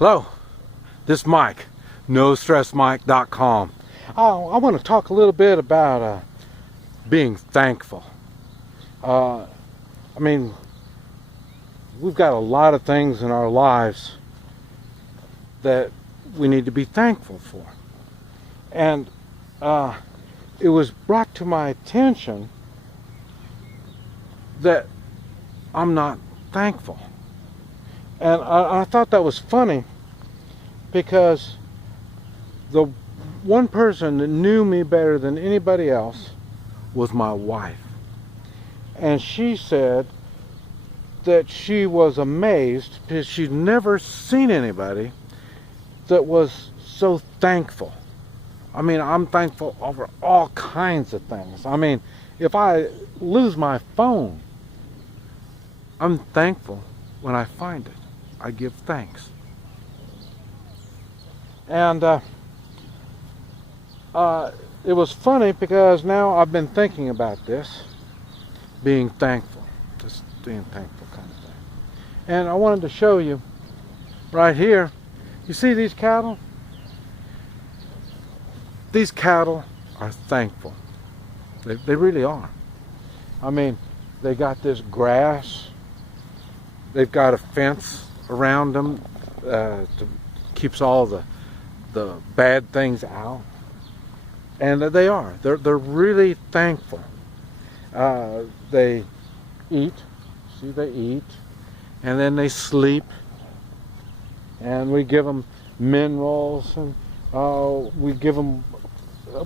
Hello, this is Mike, NoStressMike.com. I want to talk a little bit about being thankful. I mean, we've got a lot of things in our lives that we need to be thankful for. And it was brought to my attention that I'm not thankful. And I thought that was funny because the one person that knew me better than anybody else was my wife. And she said that she was amazed because she'd never seen anybody that was so thankful. I mean, I'm thankful over all kinds of things. I mean, if I lose my phone, I'm thankful when I find it. I give thanks. And it was funny because now I've been thinking about this, being thankful, just being thankful kind of thing. And I wanted to show you right here. You see these cattle? These cattle are thankful. They really are. I mean, they got this grass. They've got a fence around them keeps all the bad things out. And they are. They're really thankful. They eat. See, they eat. And then they sleep. And we give them minerals. And we give them...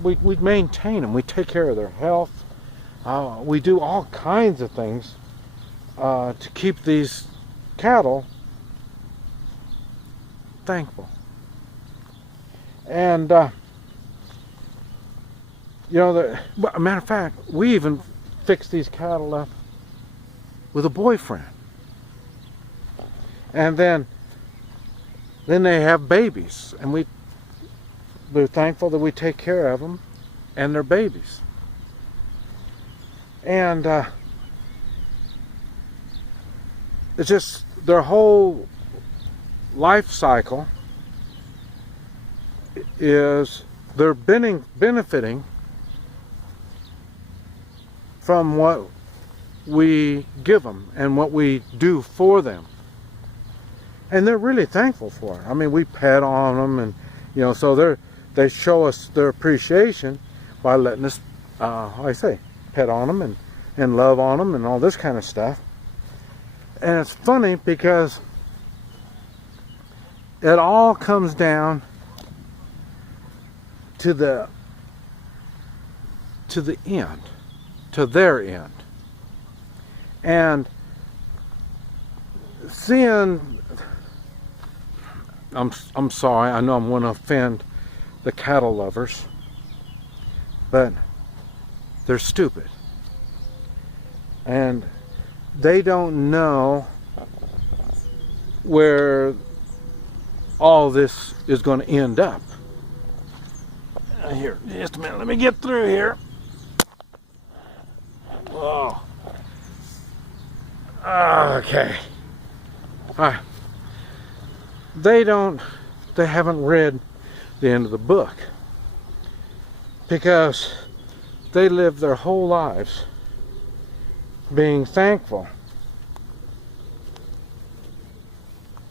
We maintain them. We take care of their health. We do all kinds of things to keep these cattle thankful. And you know, as a matter of fact, we even fix these cattle up with a boyfriend. And then they have babies, and we're thankful that we take care of them and their babies. And it's just their whole life cycle is they're benefiting from what we give them and what we do for them. And they're really thankful for it. I mean, we pet on them, and you know, so they show us their appreciation by letting us, like I say, pet on them and love on them and all this kind of stuff. And it's funny because it all comes down to the end, to their end. And seeing, I'm sorry, I know I'm going to offend the cattle lovers, but they're stupid. And they don't know where all this is going to end up. Here, just a minute, let me get through here. Whoa. Okay. All right. They haven't read the end of the book because they live their whole lives being thankful.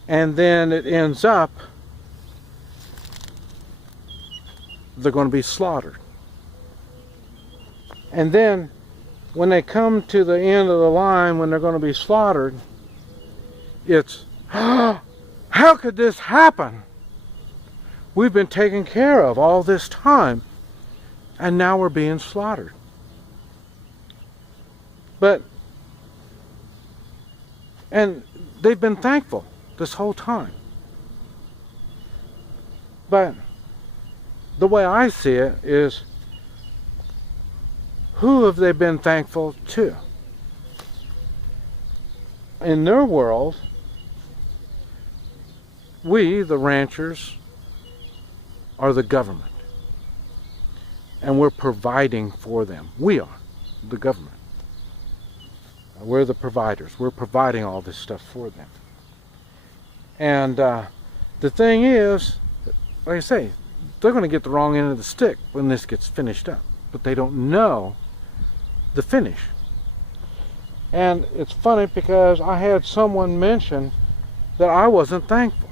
And then it ends up they're going to be slaughtered. And then when they come to the end of the line, when they're going to be slaughtered, it's, oh, how could this happen? We've been taken care of all this time, and now we're being slaughtered. And they've been thankful this whole time. But the way I see it is, who have they been thankful to? In their world, we, the ranchers, are the government. And we're providing for them. We are the government. We're the providers. We're providing all this stuff for them. And The thing is, like I say, they're going to get the wrong end of the stick when this gets finished up. But they don't know the finish. And it's funny because I had someone mention that I wasn't thankful.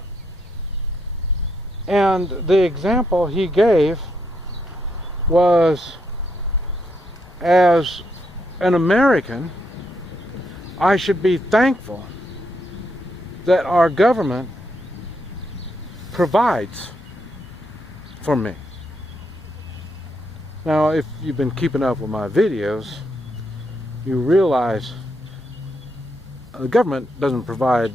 And the example he gave was, as an American, I should be thankful that our government provides for me. Now, if you've been keeping up with my videos, you realize the government doesn't provide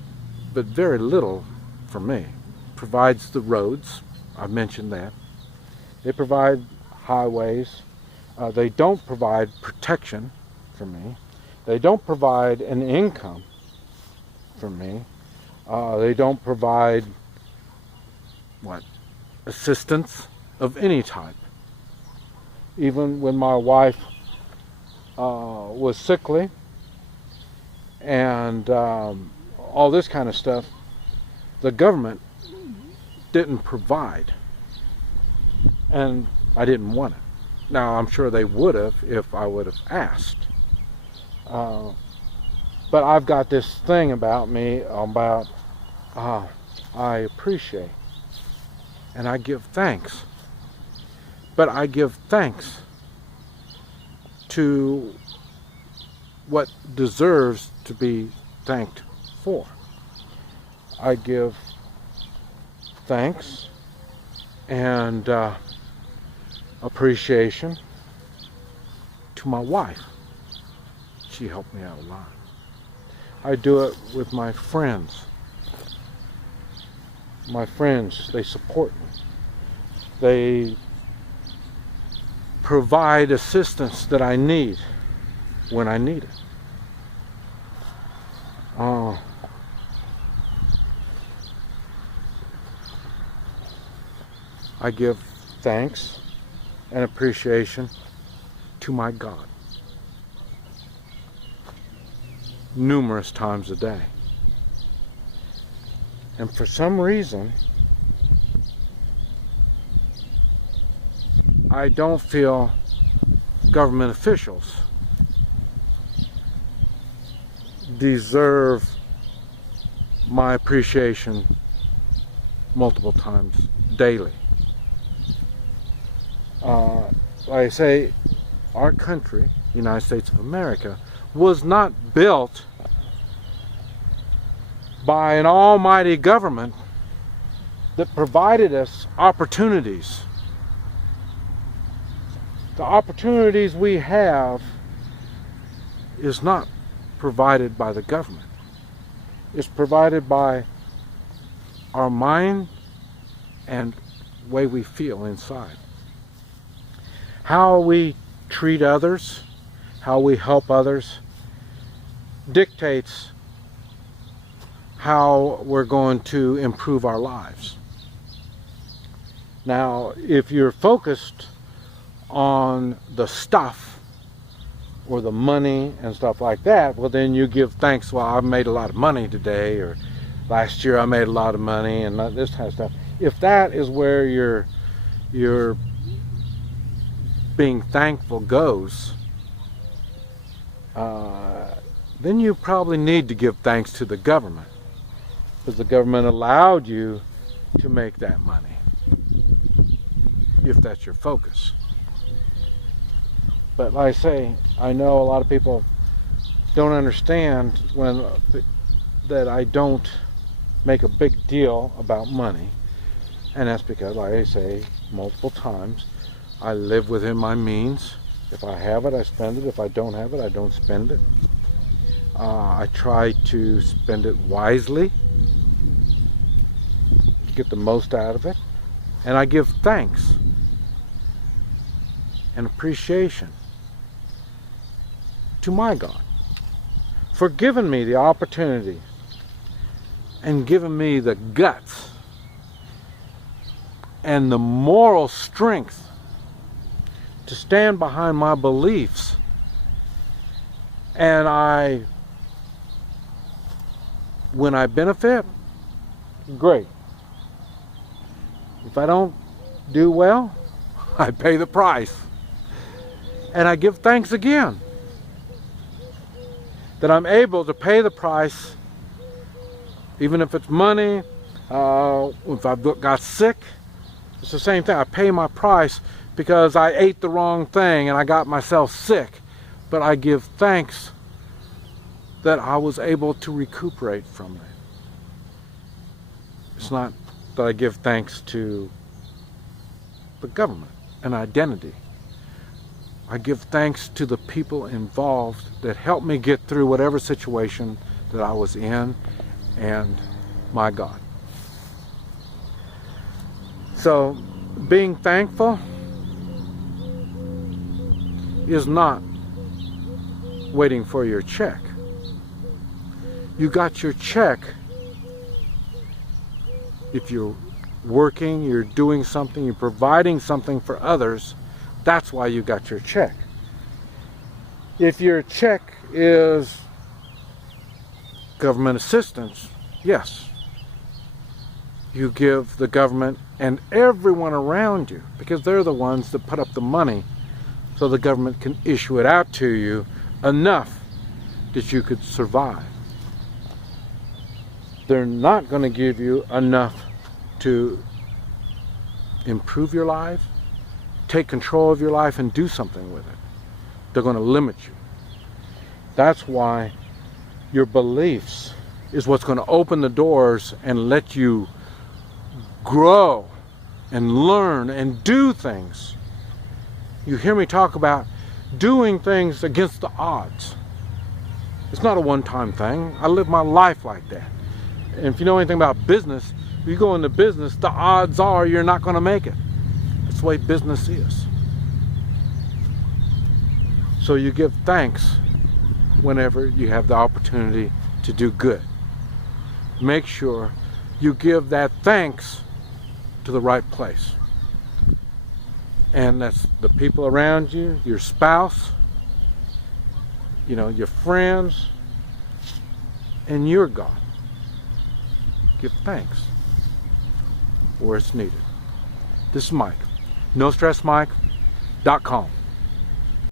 but very little for me. It provides the roads, I mentioned that. They provide highways. They don't provide protection for me. They don't provide an income for me. They don't provide assistance of any type. Even when my wife was sickly and all this kind of stuff, the government didn't provide, and I didn't want it. Now, I'm sure they would have if I would have asked. But I've got this thing about me about I appreciate and I give thanks. But I give thanks to what deserves to be thanked for. I give thanks and appreciation to my wife. She helped me out a lot. I do it with my friends. My friends, they support me. They provide assistance that I need when I need it. I give thanks and appreciation to my God numerous times a day. And for some reason, I don't feel government officials deserve my appreciation multiple times daily. Like I say, our country, the United States of America, was not built by an almighty government that provided us opportunities. The opportunities we have is not provided by the government. It's provided by our mind and the way we feel inside. How we treat others, how we help others, dictates how we're going to improve our lives. Now, if you're focused on the stuff or the money and stuff like that, well, then you give thanks. Well, I made a lot of money today, or last year I made a lot of money, and this kind of stuff. If that is where your being thankful goes, then you probably need to give thanks to the government, because the government allowed you to make that money, if that's your focus. But like I say, I know a lot of people don't understand that I don't make a big deal about money, and that's because, like I say multiple times, I live within my means. If I have it, I spend it. If I don't have it, I don't spend it. I try to spend it wisely, get the most out of it, and I give thanks and appreciation to my God for giving me the opportunity and giving me the guts and the moral strength to stand behind my beliefs. And when I benefit, great. If I don't do well, I pay the price. And I give thanks again that I'm able to pay the price, even if it's money, if I've got sick, it's the same thing. I pay my price because I ate the wrong thing and I got myself sick. But I give thanks that I was able to recuperate from it. It's not that I give thanks to the government, an identity. I give thanks to the people involved that helped me get through whatever situation that I was in, and my God. So, being thankful is not waiting for your check. You got your check if you're working, you're doing something, you're providing something for others. That's why you got your check. If your check is government assistance, yes, you give the government and everyone around you, because they're the ones that put up the money so the government can issue it out to you enough that you could survive. They're not going to give you enough to improve your life, take control of your life, and do something with it. They're going to limit you. That's why your beliefs is what's going to open the doors and let you grow and learn and do things. You hear me talk about doing things against the odds. It's not a one-time thing. I live my life like that. And if you know anything about business, if you go into business, the odds are you're not going to make it. That's the way business is. So you give thanks whenever you have the opportunity to do good. Make sure you give that thanks to the right place. And that's the people around you, your spouse, your friends, and your God. Give thanks where it's needed. This is Mike. NoStressMike.com.